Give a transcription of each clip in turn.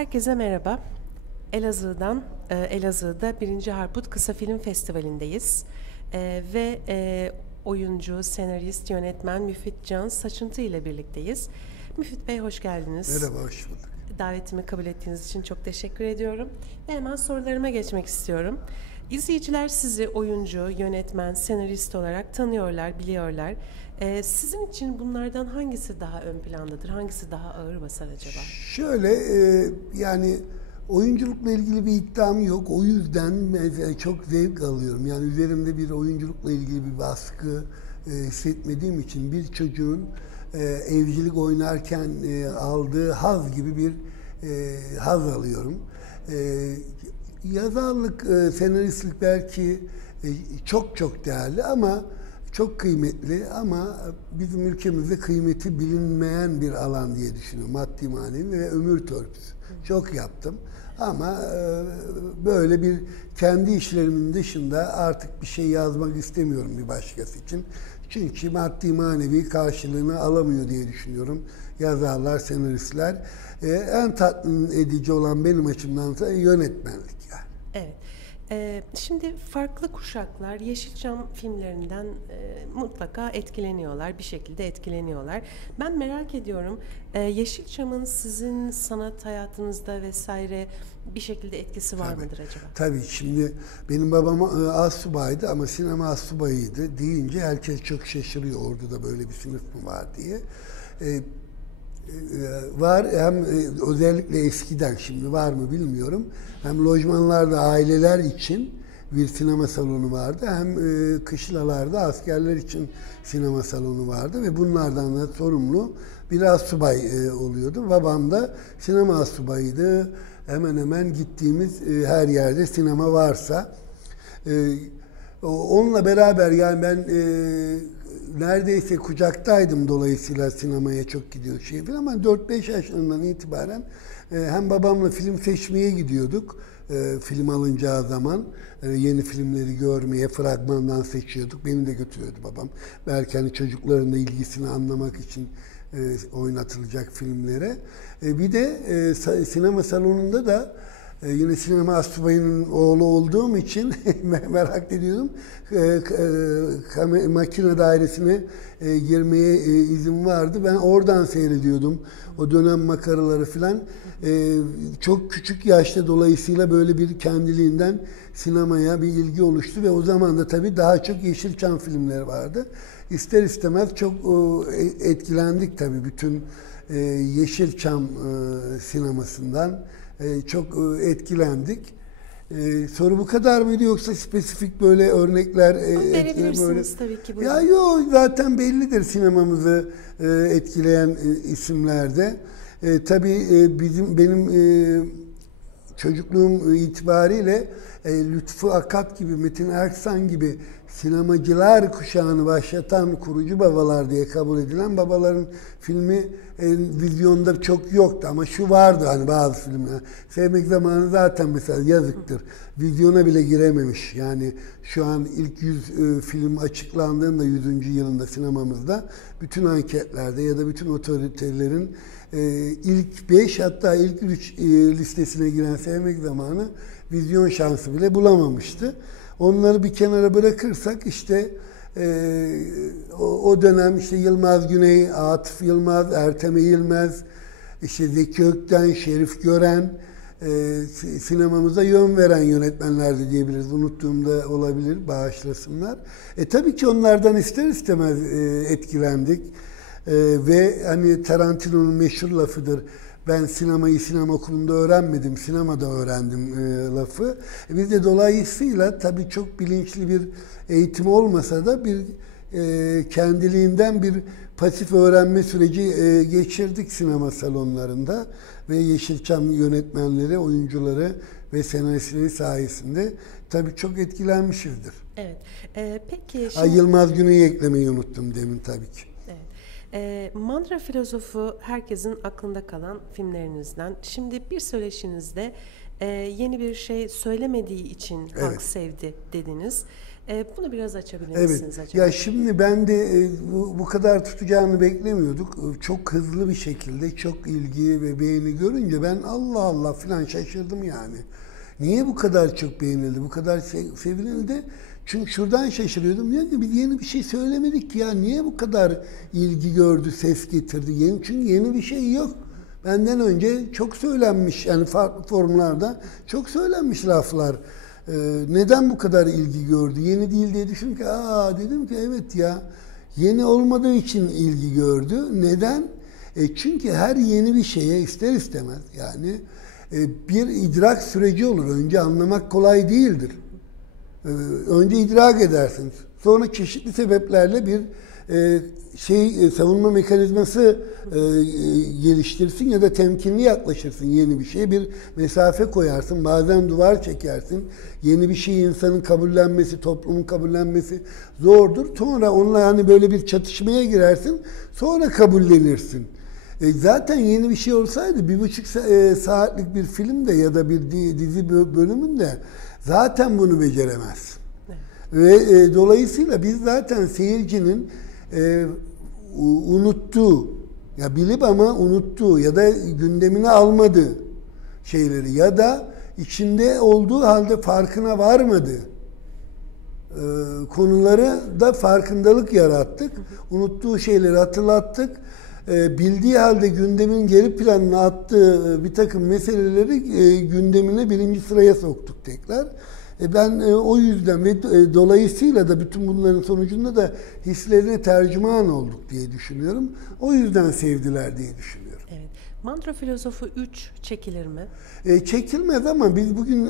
Herkese merhaba. Elazığ'da 1. Harput Kısa Film Festivali'ndeyiz. Oyuncu, senarist, yönetmen Müfit Can Saçıntı ile birlikteyiz. Müfit Bey hoş geldiniz. Merhaba, hoş bulduk. Davetimi kabul ettiğiniz için çok teşekkür ediyorum. Ve hemen sorularıma geçmek istiyorum. İzleyiciler sizi oyuncu, yönetmen, senarist olarak tanıyorlar, biliyorlar. Sizin için bunlardan hangisi daha ön plandadır? Hangisi daha ağır basar acaba? Şöyle, yani oyunculukla ilgili bir iddiam yok. O yüzden çok zevk alıyorum. Yani üzerimde bir oyunculukla ilgili bir baskı hissetmediğim için bir çocuğun evcilik oynarken aldığı haz gibi bir haz alıyorum. Yazarlık, senaristlik belki çok değerli ama çok kıymetli ama bizim ülkemizde kıymeti bilinmeyen bir alan diye düşünüyorum. Maddi manevi ve ömür törpüsü. Çok yaptım ama böyle bir kendi işlerimin dışında artık bir şey yazmak istemiyorum bir başkası için. Çünkü maddi manevi karşılığını alamıyor diye düşünüyorum yazarlar, senaristler. En tatmin edici olan benim açımdansa yönetmenlik yani. Evet. Şimdi farklı kuşaklar Yeşilçam filmlerinden mutlaka etkileniyorlar, bir şekilde etkileniyorlar. Ben merak ediyorum, Yeşilçam'ın sizin sanat hayatınızda vesaire bir şekilde etkisi var mıdır acaba? Tabii, şimdi benim babam astsubaydı ama sinema astsubayıydı deyince herkes çok şaşırıyor, orada da böyle bir sınıf mı var diye. Var, hem özellikle eskiden, şimdi var mı bilmiyorum, hem lojmanlarda aileler için bir sinema salonu vardı, hem kışlalarda askerler için sinema salonu vardı ve bunlardan da sorumlu bir astsubay oluyordu. Babam da sinema astsubayıydı. Hemen hemen gittiğimiz her yerde sinema varsa onunla beraber yani ben neredeyse kucaktaydım, dolayısıyla sinemaya çok gidiyor falan, ama 4-5 yaşlarından itibaren hem babamla film seçmeye gidiyorduk. Film alınacağı zaman yeni filmleri görmeye fragmandan seçiyorduk. Beni de götürüyordu babam. Belki hani çocukların da ilgisini anlamak için oynatılacak filmlere. Bir de sinema salonunda da yine sinema astsubayının oğlu olduğum için merak ediyordum. Makine dairesine girmeye izin vardı. Ben oradan seyrediyordum. O dönem makaraları falan. Çok küçük yaşta dolayısıyla böyle bir kendiliğinden sinemaya bir ilgi oluştu ve o zaman da tabii daha çok Yeşilçam filmleri vardı. İster istemez çok etkilendik tabii bütün Yeşilçam sinemasından. Çok etkilendik. Soru bu kadar mıydı yoksa spesifik böyle örnekler verebilirsiniz tabii ki. Ya yok, zaten bellidir sinemamızı etkileyen isimlerde. Tabii benim çocukluğum itibariyle Lütfü Akat gibi, Metin Erksan gibi sinemacılar kuşağını başlatan kurucu babalar diye kabul edilen babaların filmi vizyonda çok yoktu ama şu vardı, hani bazı filmler. Sevmek Zamanı zaten mesela yazıktır. Vizyona bile girememiş. Yani şu an ilk 100 film açıklandığında 100. yılında sinemamızda bütün anketlerde ya da bütün otoritelerin ilk 5 hatta ilk 3 listesine giren Sevmek Zamanı vizyon şansı bile bulamamıştı. Onları bir kenara bırakırsak işte o dönem işte Yılmaz Güney, Atıf Yılmaz, Ertem Eğilmez, işte Zeki Ökten, Şerif Gören sinemamıza yön veren yönetmenlerdi diyebiliriz. Unuttuğumda olabilir, bağışlasınlar. Tabii ki onlardan ister istemez etkilendik. Ve hani Tarantino'nun meşhur lafıdır. Ben sinemayı sinema okulunda öğrenmedim, sinemada öğrendim lafı. Biz de dolayısıyla tabii çok bilinçli bir eğitim olmasa da bir kendiliğinden bir pasif öğrenme süreci geçirdik sinema salonlarında ve Yeşilçam yönetmenleri, oyuncuları ve senaristleri sayesinde tabii çok etkilenmişizdir. Evet. Peki şimdi... Yılmaz Güney'i eklemeyi unuttum demin tabii ki. Mantra Filozofu herkesin aklında kalan filmlerinizden. Şimdi bir söyleşinizde yeni bir şey söylemediği için halk sevdi dediniz. Bunu biraz açabilir Evet. misiniz acaba? Ya şimdi ben de bu kadar tutacağını beklemiyorduk. Çok hızlı bir şekilde çok ilgi ve beğeni görünce ben Allah Allah falan şaşırdım yani. Niye bu kadar çok beğenildi, bu kadar sevildi? Çünkü şuradan şaşırıyordum. Yani biz yeni bir şey söylemedik ki ya. Niye bu kadar ilgi gördü, ses getirdi? Çünkü yeni bir şey yok. Benden önce çok söylenmiş, yani farklı formlarda çok söylenmiş laflar. Neden bu kadar ilgi gördü? Yeni değil diye düşündüm ki, dedim ki evet ya, yeni olmadığı için ilgi gördü. Neden? Çünkü her yeni bir şeye ister istemez yani bir idrak süreci olur. Önce anlamak kolay değildir. Önce idrak edersiniz. Sonra çeşitli sebeplerle bir savunma mekanizması geliştirsin ya da temkinli yaklaşırsın yeni bir şeye. Bir mesafe koyarsın, bazen duvar çekersin. Yeni bir şeyi insanın kabullenmesi, toplumun kabullenmesi zordur. Sonra onunla hani böyle bir çatışmaya girersin, sonra kabullenirsin. Zaten yeni bir şey olsaydı 1,5 saatlik bir filmde ya da bir dizi bölümünde zaten bunu beceremez. Ve dolayısıyla biz zaten seyircinin unuttuğu, ya bilip ama unuttuğu ya da gündemine almadığı şeyleri ya da içinde olduğu halde farkına varmadığı konuları da farkındalık yarattık. Unuttuğu şeyleri hatırlattık. Bildiği halde gündemin geri planına attığı bir takım meseleleri gündemine birinci sıraya soktuk tekrar. Ben o yüzden ve dolayısıyla da bütün bunların sonucunda da hislerine tercüman olduk diye düşünüyorum. O yüzden sevdiler diye düşünüyorum. Evet. Mantra Filozofu 3 çekilir mi? Çekilmez ama biz bugün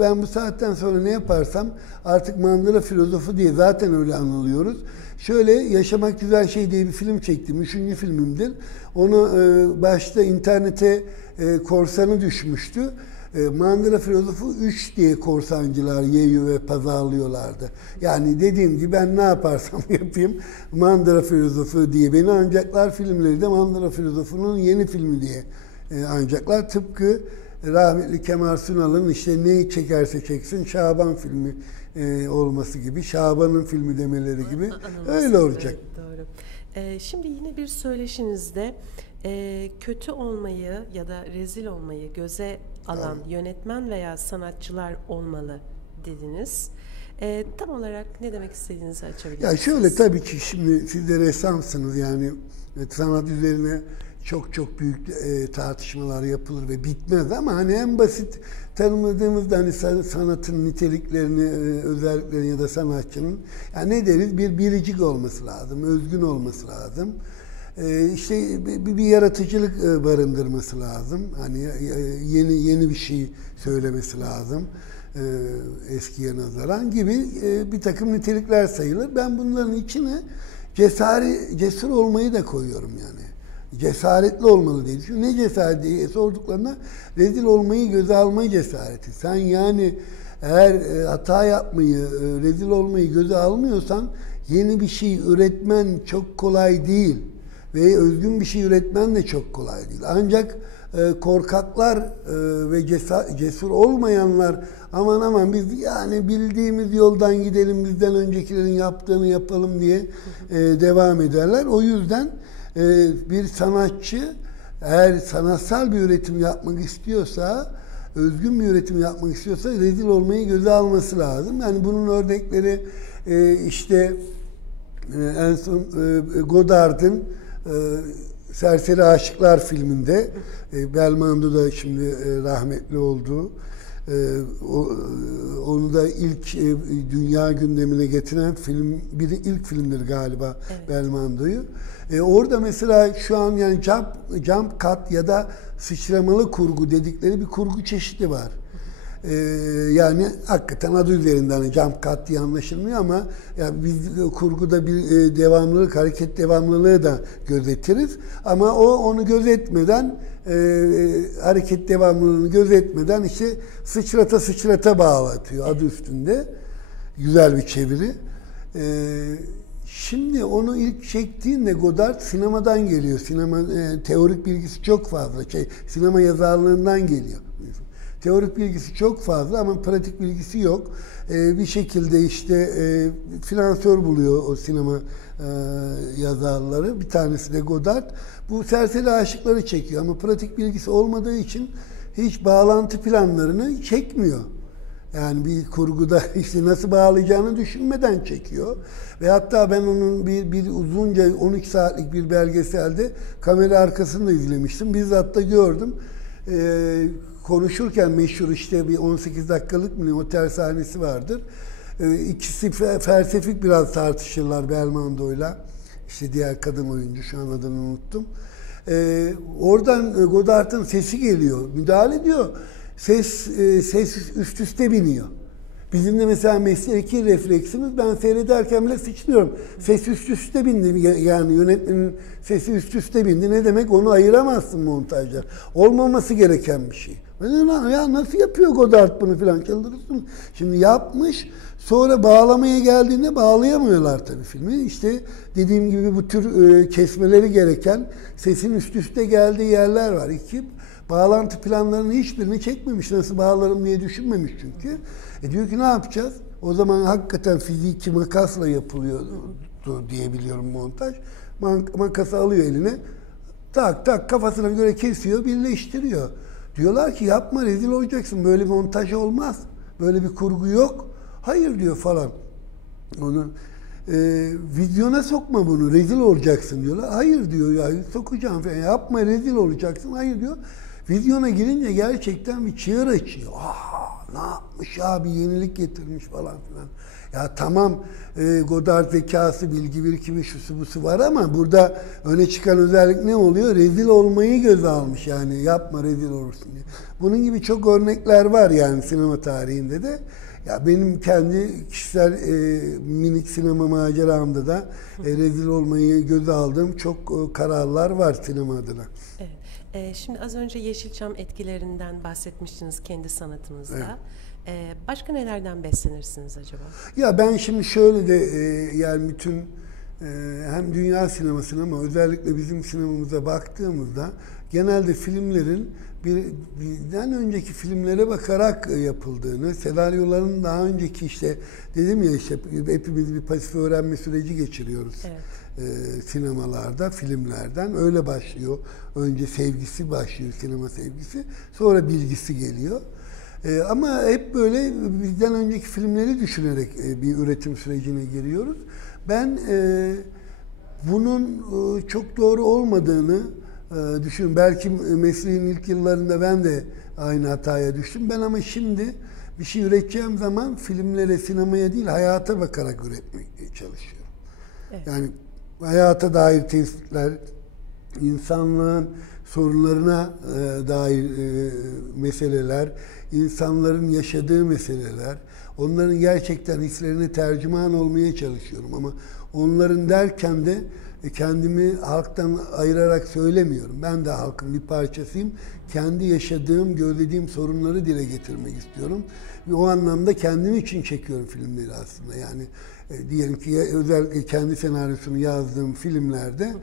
ben bu saatten sonra ne yaparsam artık Mantra Filozofu diye zaten öyle anılıyoruz. Şöyle Yaşamak Güzel Şey diye bir film çektim. 3. filmimdir. Onu başta internete korsanı düşmüştü. Mandıra Filozofu 3 diye korsancılar yiyor ve pazarlıyorlardı. Yani dediğim gibi ben ne yaparsam yapayım Mandıra Filozofu diye beni ancaklar, filmleri de Mandıra Filozofu'nun yeni filmi diye ancaklar. Tıpkı rahmetli Kemal Sunal'ın işte neyi çekerse çeksin Şaban filmi olması gibi, Şaban'ın filmi demeleri gibi öyle olacak. Evet, doğru. Şimdi yine bir söyleşinizde kötü olmayı ya da rezil olmayı göze alan yönetmen veya sanatçılar olmalı dediniz. Tam olarak ne demek istediğinizi açabilir misiniz? Ya şöyle, tabii ki şimdi siz de ressamsınız yani sanat üzerine çok büyük tartışmalar yapılır ve bitmez ama hani en basit tanımladığımızda hani sanatın niteliklerini, özelliklerini ya da sanatçının yani ne deriz? Bir biricik olması lazım, özgün olması lazım. İşte bir yaratıcılık barındırması lazım. Hani yeni bir şey söylemesi lazım. Eskiye nazaran gibi bir takım nitelikler sayılır. Ben bunların içine cesur olmayı da koyuyorum yani. Cesaretli olmalı diye düşünüyorum. Ne cesaret diye sorduklarına rezil olmayı göze almayı cesareti. Sen yani eğer hata yapmayı, rezil olmayı göze almıyorsan yeni bir şey üretmen çok kolay değil. Ve özgün bir şey üretmen de çok kolay değil. Ancak korkaklar ve cesur olmayanlar aman biz yani bildiğimiz yoldan gidelim, bizden öncekilerin yaptığını yapalım diye devam ederler. O yüzden bir sanatçı eğer sanatsal bir üretim yapmak istiyorsa, özgün bir üretim yapmak istiyorsa rezil olmayı göze alması lazım. Yani bunun örnekleri işte en son Godard'ın Serseri Aşıklar filminde Belmondo da şimdi rahmetli oldu. Onu da ilk dünya gündemine getiren ilk filmdir galiba, evet. Belmondo'yu. Orada mesela şu an yani jump cut ya da sıçramalı kurgu dedikleri bir kurgu çeşidi var. Yani hakikaten adı üzerinden hani jump cut diye anlaşılmıyor ama yani biz kurguda bir devamlılık, hareket devamlılığı da gözetiriz. Ama onu gözetmeden, hareket devamlılığını gözetmeden işte sıçrata bağlatıyor adı üstünde. Güzel bir çeviri. Şimdi onu ilk çektiğinde Godard sinemadan geliyor. Sinema teorik bilgisi çok fazla. Sinema yazarlığından geliyor. Teorik bilgisi çok fazla ama pratik bilgisi yok. Bir şekilde işte finansör buluyor o sinema yazarları. Bir tanesi de Godard. Bu serseri aşıkları çekiyor ama pratik bilgisi olmadığı için hiç bağlantı planlarını çekmiyor. Yani bir kurguda işte nasıl bağlayacağını düşünmeden çekiyor. Ve hatta ben onun bir uzunca 12 saatlik bir belgeselde kamera arkasında izlemiştim. Bizzat da gördüm. Konuşurken meşhur işte bir 18 dakikalık mı otel sahnesi vardır. İkisi felsefik biraz tartışırlar Belmondo'yla. İşte diğer kadın oyuncu, şu an adını unuttum. Oradan Godard'ın sesi geliyor. Müdahale ediyor. Ses üst üste biniyor. Bizim de mesela mesleki refleksimiz, ben seyrederken bile sıçrıyorum. Ses üst üste bindi. Yani yönetmenin sesi üst üste bindi. Ne demek? Onu ayıramazsın montajda. Olmaması gereken bir şey. Ya nasıl yapıyor Godard bunu falan, çıldırırsın. Şimdi yapmış. Sonra bağlamaya geldiğinde bağlayamıyorlar tabii filmi. İşte dediğim gibi bu tür kesmeleri gereken, sesin üst üste geldiği yerler var. Bağlantı planlarının hiçbirini çekmemiş. Nasıl bağlarım diye düşünmemiş çünkü. Diyor ki ne yapacağız? O zaman hakikaten fiziki makasla yapılıyordu diye biliyorum montaj. Makası alıyor eline. Tak tak kafasına göre kesiyor, birleştiriyor. Diyorlar ki yapma, rezil olacaksın. Böyle bir montaj olmaz. Böyle bir kurgu yok. Hayır diyor falan. Onu vizyona sokma bunu, rezil olacaksın diyorlar. Hayır diyor, ya sokacağım falan. Yapma, rezil olacaksın. Hayır diyor. Vizyona girince gerçekten bir çığır açıyor. Ne yapmış abi, yenilik getirmiş falan filan. Ya tamam, Godard zekası, bilgi birikimi, şusu busu var ama burada öne çıkan özellik ne oluyor? Rezil olmayı göze almış yani. Yapma, rezil olursun diye. Bunun gibi çok örnekler var yani sinema tarihinde de. Ya benim kendi kişisel minik sinema maceramda da rezil olmayı göze aldığım çok kararlar var sinema adına. Evet. Şimdi az önce Yeşilçam etkilerinden bahsetmiştiniz kendi sanatınızda. Evet. Başka nelerden beslenirsiniz acaba? Ya ben şimdi şöyle de yani bütün hem dünya sinemasına ama özellikle bizim sinemamıza baktığımızda genelde filmlerin bizden önceki filmlere bakarak yapıldığını, senaryoların daha önceki işte dedim ya işte hepimiz bir pasif öğrenme süreci geçiriyoruz. Evet. Sinemalarda, filmlerden öyle başlıyor. Önce sevgisi başlıyor, sinema sevgisi. Sonra bilgisi geliyor. Ama hep böyle bizden önceki filmleri düşünerek bir üretim sürecine giriyoruz. Ben bunun çok doğru olmadığını düşünüyorum. Belki mesleğin ilk yıllarında ben de aynı hataya düştüm. Ben ama şimdi bir şey üreteceğim zaman filmlere, sinemaya değil, hayata bakarak üretmeye çalışıyorum. Evet. Yani hayata dair tespitler, insanlığın sorunlarına dair meseleler, insanların yaşadığı meseleler, onların gerçekten hislerine tercüman olmaya çalışıyorum. Ama onların derken de kendimi halktan ayırarak söylemiyorum. Ben de halkın bir parçasıyım. Kendi yaşadığım, gözlediğim sorunları dile getirmek istiyorum. Ve o anlamda kendim için çekiyorum filmleri aslında. Yani diyelim ki özellikle kendi senaryosunu yazdığım filmlerde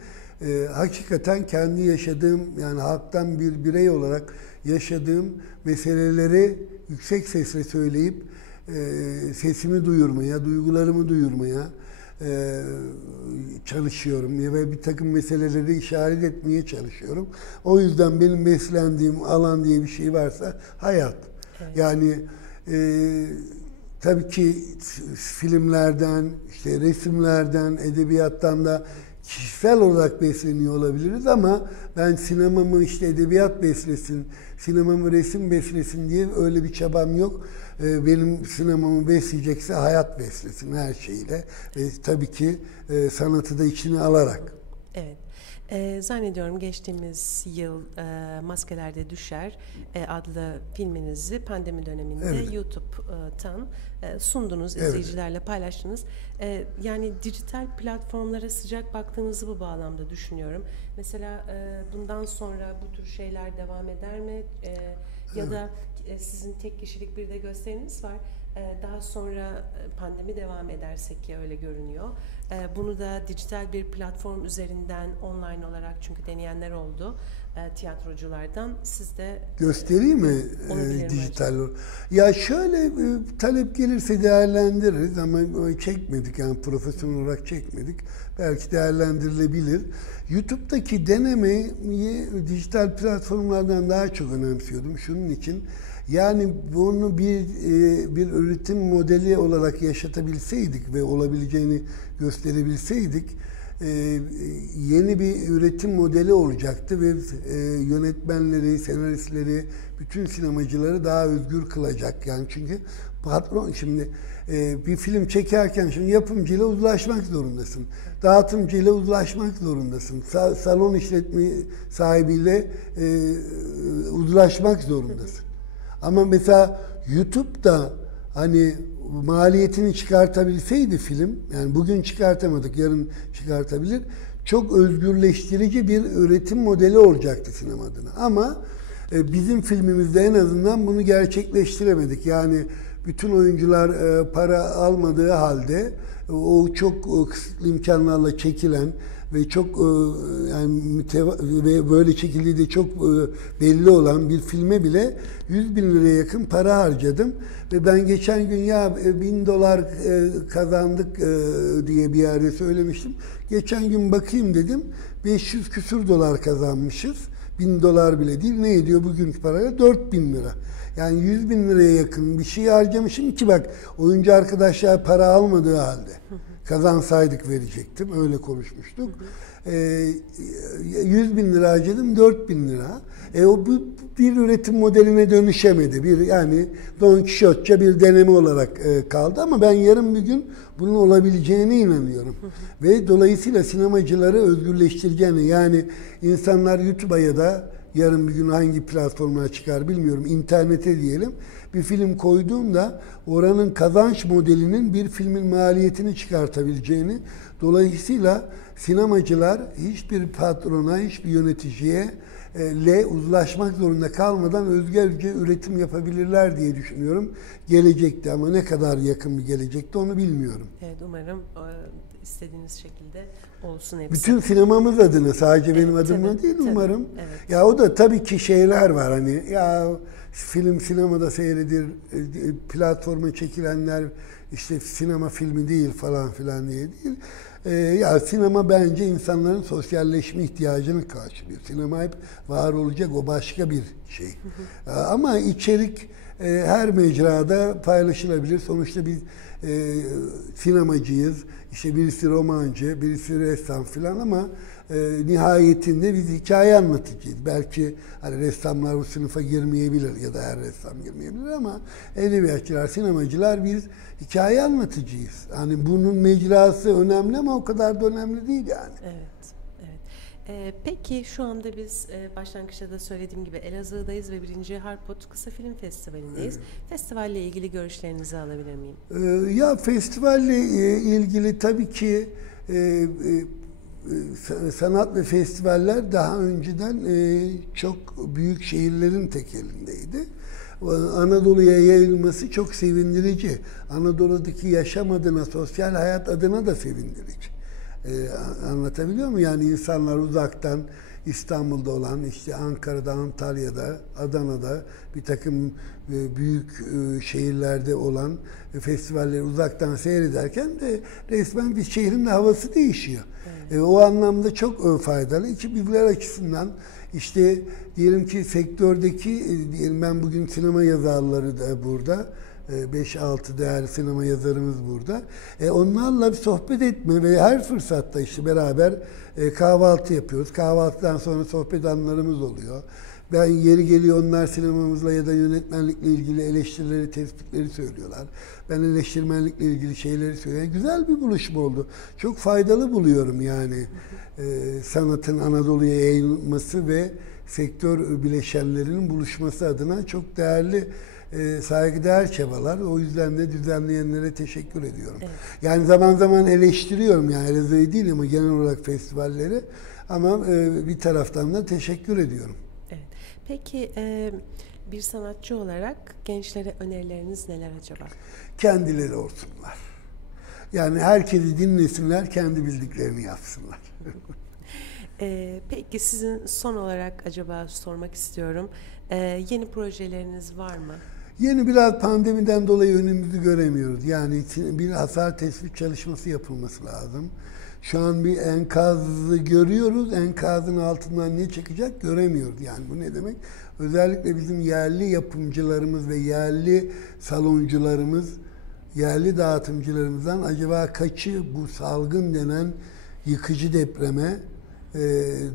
hakikaten kendi yaşadığım, yani halktan bir birey olarak yaşadığım meseleleri yüksek sesle söyleyip sesimi duyurmaya, duygularımı duyurmaya çalışıyorum ve bir takım meseleleri işaret etmeye çalışıyorum. O yüzden benim beslendiğim alan diye bir şey varsa hayat. Evet. Yani tabii ki filmlerden, işte resimlerden, edebiyattan da kişisel olarak besleniyor olabiliriz ama ben sinemamı işte edebiyat beslesin, sinemamı resim beslesin diye öyle bir çabam yok. Benim sinemamı besleyecekse hayat beslesin her şeyle ve tabii ki sanatı da içine alarak. Evet. Zannediyorum geçtiğimiz yıl Maskelerde Düşer adlı filminizi pandemi döneminde evet. YouTube'tan sundunuz, evet. izleyicilerle paylaştınız. Yani dijital platformlara sıcak baktığınızı bu bağlamda düşünüyorum. Mesela bundan sonra bu tür şeyler devam eder mi? Ya evet. da sizin tek kişilik bir de gösteriniz var. Daha sonra pandemi devam edersek ki öyle görünüyor. Bunu da dijital bir platform üzerinden online olarak çünkü deneyenler oldu. tiyatroculardan. Siz de göstereyim mi dijital? Ya şöyle talep gelirse değerlendiririz ama çekmedik, yani profesyonel olarak çekmedik. Belki değerlendirilebilir. YouTube'daki denemeyi dijital platformlardan daha çok önemsiyordum. Şunun için, yani bunu bir üretim modeli olarak yaşatabilseydik ve olabileceğini gösterebilseydik, yeni bir üretim modeli olacaktı ve yönetmenleri, senaristleri, bütün sinemacıları daha özgür kılacak. Yani çünkü patron, şimdi bir film çekerken şimdi yapımcıyla uzlaşmak zorundasın. Dağıtımcıyla uzlaşmak zorundasın. Salon işletme sahibiyle uzlaşmak zorundasın. Ama mesela YouTube'da hani maliyetini çıkartabilseydi film, yani bugün çıkartamadık, yarın çıkartabilir, çok özgürleştirici bir üretim modeli olacaktı sinema adına. Ama bizim filmimizde en azından bunu gerçekleştiremedik. Yani bütün oyuncular para almadığı halde o çok kısıtlı imkanlarla çekilen ve çok ve böyle çekildiği de çok belli olan bir filme bile 100 bin liraya yakın para harcadım. Ve ben geçen gün ya $1000 kazandık diye bir yerde söylemiştim. Geçen gün bakayım dedim, 500 küsur dolar kazanmışız. $1000 bile değil. Ne ediyor bugünkü parayla? 4000 lira. Yani 100 bin liraya yakın bir şey harcamışım ki bak, oyuncu arkadaşlar para almadığı halde. Kazansaydık verecektim. Öyle konuşmuştuk. 100 bin lira harcadım, 4000 lira. O bir üretim modeline dönüşemedi. Yani Don Quixote'ca bir deneme olarak kaldı ama ben yarın bir gün bunun olabileceğine inanıyorum. Ve dolayısıyla sinemacıları özgürleştireceğini, yani insanlar YouTube'a ya da yarın bir gün hangi platformuna çıkar bilmiyorum, internete diyelim, bir film koyduğunda oranın kazanç modelinin bir filmin maliyetini çıkartabileceğini, dolayısıyla sinemacılar hiçbir patrona, hiçbir yöneticiye uzlaşmak zorunda kalmadan özgürce üretim yapabilirler diye düşünüyorum gelecekte, ama ne kadar yakın bir gelecekte onu bilmiyorum. Evet, umarım istediğiniz şekilde olsun hepsi. Bütün sinemamız adına, sadece benim adıma değil umarım. Evet. Ya o da tabii ki şeyler var, hani ya film sinemada seyredilir, platforma çekilenler işte sinema filmi değil falan filan diye değil. Ya sinema bence insanların sosyalleşme ihtiyacını karşılıyor. Sinema hep var olacak, o başka bir şey. Ama içerik her mecrada paylaşılabilir. Sonuçta biz sinemacıyız. İşte birisi romancı, birisi ressam filan, ama nihayetinde biz hikaye anlatıcıyız. Belki hani ressamlar bu sınıfa girmeyebilir ya da her ressam girmeyebilir, ama edebiyatçılar, sinemacılar biz hikaye anlatıcıyız. Hani bunun mecrası önemli ama o kadar da önemli değil yani. Evet. Peki şu anda biz başlangıçta da söylediğim gibi Elazığ'dayız ve 1. Harput Kısa Film Festivali'ndeyiz. Evet. Festivalle ilgili görüşlerinizi alabilir miyim? Ya festivalle ilgili tabii ki sanat ve festivaller daha önceden çok büyük şehirlerin tekelindeydi. Anadolu'ya yayılması çok sevindirici. Anadolu'daki yaşam adına, sosyal hayat adına da sevindirici. Anlatabiliyor muyum? Yani insanlar uzaktan, İstanbul'da olan, işte Ankara'da, Antalya'da, Adana'da bir takım büyük şehirlerde olan festivalleri uzaktan seyrederken de resmen bir şehrin de havası değişiyor. Evet. O anlamda çok faydalı. Bizler açısından işte diyelim ki sektördeki, diyelim ben bugün sinema yazarları da burada, 5-6 değerli sinema yazarımız burada. Onlarla bir sohbet etme ve her fırsatta işte beraber kahvaltı yapıyoruz. Kahvaltıdan sonra sohbet anlarımız oluyor. Ben yeri geliyor, onlar sinemamızla ya da yönetmenlikle ilgili eleştirileri, tespitleri söylüyorlar. Ben eleştirmenlikle ilgili şeyleri söylüyorum. Güzel bir buluşma oldu. Çok faydalı buluyorum yani sanatın Anadolu'ya yayılması ve sektör bileşenlerinin buluşması adına çok değerli, saygıdeğer çabalar. O yüzden de düzenleyenlere teşekkür ediyorum. Evet. Yani zaman zaman eleştiriyorum, yani Elazığ'ı değil ama genel olarak festivalleri, ama bir taraftan da teşekkür ediyorum. Evet. Peki bir sanatçı olarak gençlere önerileriniz neler acaba? Kendileri olsunlar. Yani herkesi dinlesinler, kendi bildiklerini yapsınlar. Peki sizin son olarak acaba sormak istiyorum. Yeni projeleriniz var mı? Yeni biraz pandemiden dolayı önümüzü göremiyoruz. Yani bir hasar tespit çalışması yapılması lazım. Şu an bir enkazı görüyoruz. Enkazın altından ne çıkacak göremiyoruz. Yani bu ne demek? Özellikle bizim yerli yapımcılarımız ve yerli saloncularımız, yerli dağıtımcılarımızdan acaba kaçı bu salgın denen yıkıcı depreme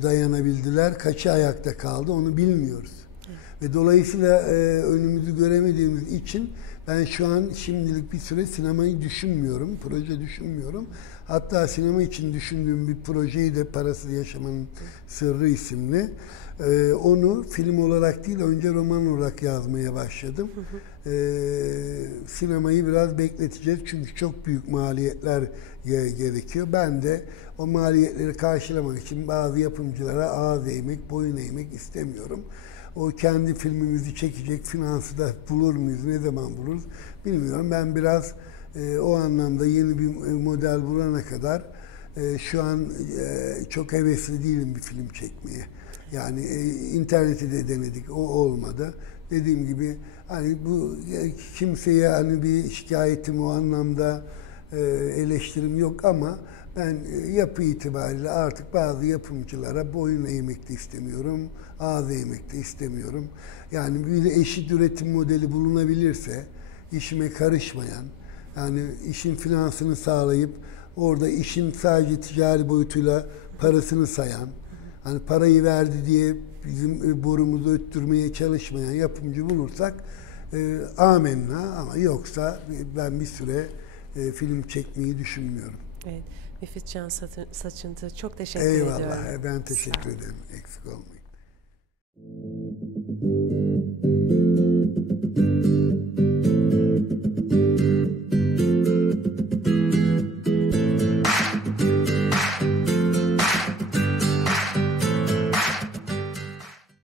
dayanabildiler, kaçı ayakta kaldı onu bilmiyoruz. Ve dolayısıyla önümüzü göremediğimiz için ben şu an şimdilik bir süre sinemayı düşünmüyorum, proje düşünmüyorum. Hatta sinema için düşündüğüm bir projeyi de Parasız Yaşamanın Sırrı isimli. Onu film olarak değil, önce roman olarak yazmaya başladım. Sinemayı biraz bekleteceğiz çünkü çok büyük maliyetler gerekiyor. Ben de o maliyetleri karşılamak için bazı yapımcılara ağız eğmek, boyun eğmek istemiyorum. O kendi filmimizi çekecek finansı da bulur muyuz, ne zaman buluruz bilmiyorum. Ben biraz o anlamda yeni bir model bulana kadar şu an çok hevesli değilim bir film çekmeye. Yani interneti de denedik, o olmadı. Dediğim gibi hani bu kimseye hani bir şikayetim o anlamda eleştirim yok ama ben yapı itibariyle artık bazı yapımcılara boyun eğmek de istemiyorum, ağız eğmek de istemiyorum. Yani bir eşit üretim modeli bulunabilirse, işime karışmayan, yani işin finansını sağlayıp orada işin sadece ticari boyutuyla parasını sayan, hani parayı verdi diye bizim borumuzu öttürmeye çalışmayan yapımcı bulursak amenna, ama yoksa ben bir süre film çekmeyi düşünmüyorum. Evet, Müfit Can Saçıntı, çok teşekkür ediyorum. Eyvallah, ben teşekkür ederim. Eksik olmayın.